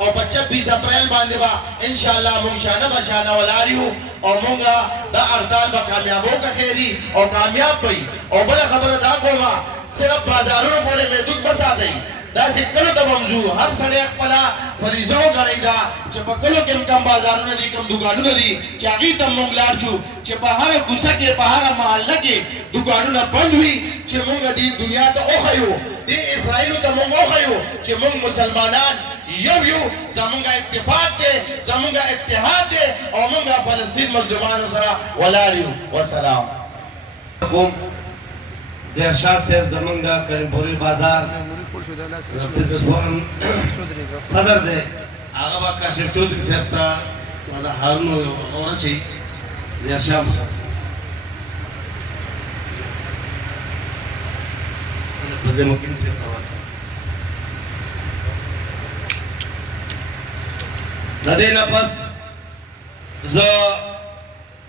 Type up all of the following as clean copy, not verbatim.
और 25 अप्रैल बांधे बा इंशाअल्लाह मुंग शाना बशाना वलारियो और मुंगा दा हड़ताल बा कामयाबों का खेरी और कामयाब भई और बड़ा खबर दा कोमा सिर्फ बाजारों बोले में दुख बसा दई दा से कलो तब ममजू हर सड़े पला फरीजों गड़ीदा चपकलो के कम बाजारों ने दी कम दुकानों ने दी चागी तम मुंगलार छु चे पहाड़ गुस्सा के पहाड़ महल्ला के दुकानों ने बंद हुई चे मुंगा दी दुनिया तो ओखयो दी इस्राइल तो मुंग ओखयो चे मुंग मुसलमानान यू जमुंगा इत्तेफाक दे जमुंगा इत्तेहाद दे और मुंगा फलस्तीन मजलूमान सरा वलारियो वसलाम जयशाह साहब जमुंगा करीमपुरी बाजार बिजनेस फोरम सदर दे आगा बा काशिफ चौधरी साहब ता दादा हारून और छी जयशाह बदे मुकिन से नदे नफस ज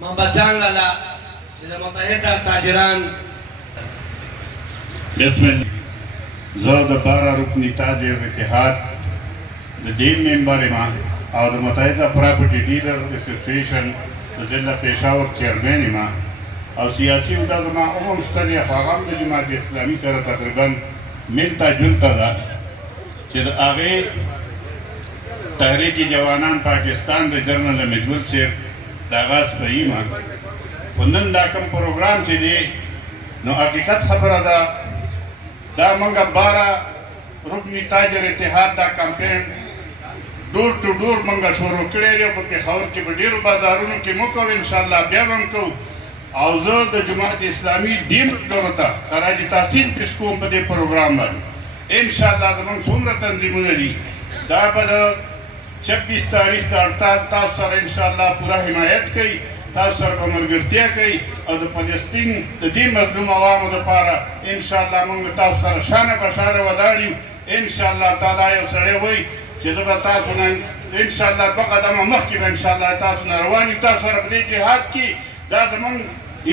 मबचांगला जे मुत्तहिदा ताजिरान लेफ्टिनेंट ज़द 12 रुकनी ताजिर इत्तेहाद दीन मेंबर इमाम और मुत्तहिदा प्रॉपर्टी डीलर एसोसिएशन जिला पेशावर चेयरमैन इमाम और सियासी उदामा मुश्तरी अफ़ाम जमात इस्लामी सर तकरीबन मिलता जुलता था चिद आगे तहरीकी जवानान पाकिस्तान के जनरल मजबूर से दागास पर ईमान उन्नन दाकम प्रोग्राम से दे नो हकीकत खबर अदा दा मंगा 12 रुकनी ताजर इत्तेहाद दा कैंपेन डोर टू डोर मंगा शुरू करे रे porque खबर के बड़े बाजारों के मुकव इंशाल्लाह बेवम को आउज़ द जमात इस्लामी डीम दौरता खराज तहसील पिस्को पदे प्रोग्राम बन इंशाल्लाह दमन सुमर तंजीमुन दी दा बद 26 तारीख का हड़ताल तासर इंशाल्लाह पूरा हिमायत कई तासर कमरगर्तिया कई और फलस्तीन दी मजलूम आवाम द पारा इंशाल्लाह मंग तासर शान बशार वदाड़ी इंशाल्लाह ताला यो सड़े हुई चलबा तासुन इंशाल्लाह बकदम मखकी इंशाल्लाह तासुन रवानी तासर बदे जिहाद की दादमन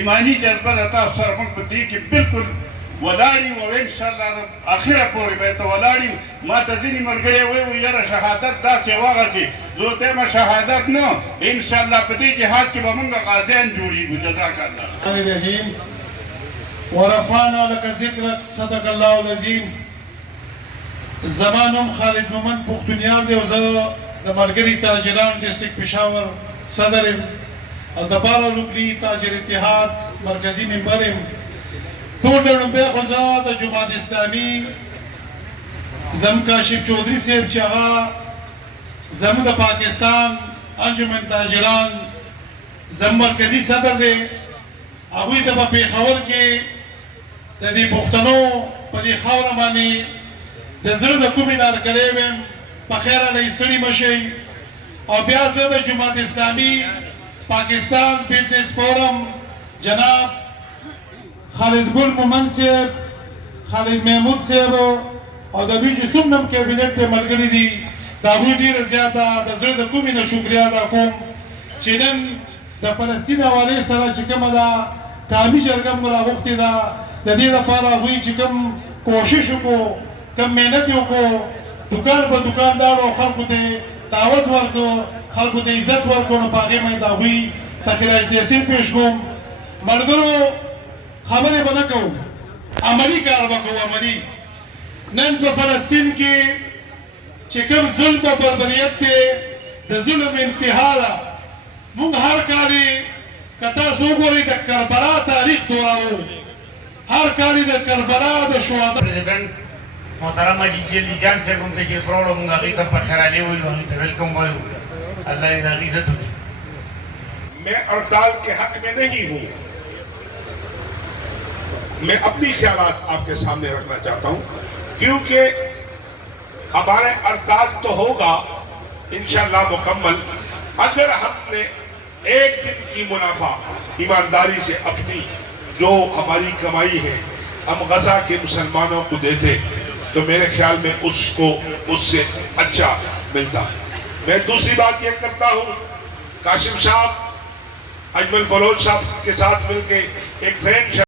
ईमानी जज्बा तासर मंग बदे की बिल्कुल वदाड़ी व इंशाल्लाह आखिर पूरी बेत वदाड़ी मा तजीनी मरगड़े हुए वो यार शहादत दा सेवा गति जो ते में शहादत न इंशाल्लाह पति जिहाद की बमंगा गाज़ियान जोड़ी जज़ाकल्लाह रहीम व रफ़ाना लक ज़िक्रक सदक़ल्लाहुल अज़ीम ज़मानुम खालिद मोहम्मद पुख्तनियार दे द मरगरी ताजिरान डिस्ट्रिक्ट पेशावर सदर और द 12 रुकनी ताजिर इत्तेहाद मरकजी मेंबर टोटल पे खुजात जमात इस्लामी जम काशिफ चौधरी साहब चाहा जम द पाकिस्तान अंजुमन ताजिरान जम मरकजी सदर दे अबुई दबा पेशावर के तदी पुख्तनो पदी खौर मानी दजर द कुमिनार कलेम पखेरा ने स्टडी मशे और ब्याज the Jamaat Islami Pakistan business forum जनाब खालिद गुल मोमन साहब खालिद महमूद साहब और दबी जुसुमनम कैबिनेट ते मलगरी दी दाबू डी रज़ियाता दजर द कुमी न शुक्रिया दा कोम चेदन द फलस्तीन वाले सरा चिकम दा कामी जरगम मुला वक्ति दा ददी दा पारा हुई चिकम कोशिश को कम मेहनत को दुकान पर दुकानदार और खल्क ते दावत वर्को खल्क ते इज्जत वर्को न पागे में दा हुई तखिला तहसील पेश को मलगरो खबरें बना कहूँ अमली कारवा को अमली नन तो फलस्तीन के चिकम जुल्म बर्बरियत के द जुल्म इंतहाला मुंग हर कारी कथा सोगोरी द करबला तारीख दोराओ हर कारी द करबला द शुहादा प्रेसिडेंट मोहतरम मजीद जान से गुमते के फ्रॉड मुंगा की तब पखरा ले हुई वहीं पे वेलकम बोलो अल्लाह इज़्ज़त इज़्ज़त मैं हड़ताल के हक में नहीं हूँ मैं अपनी ख्यालात आपके सामने रखना चाहता हूं क्योंकि हमारे हड़ताल तो होगा इंशाअल्लाह मुकम्मल अगर हमने एक दिन की मुनाफा ईमानदारी से अपनी जो हमारी कमाई है हम गजा के मुसलमानों को देते तो मेरे ख्याल में उसको उससे अच्छा मिलता। मैं दूसरी बात यह करता हूँ काशिफ साहब अजमल बलोच साहब के साथ मिलकर एक फ्रेंड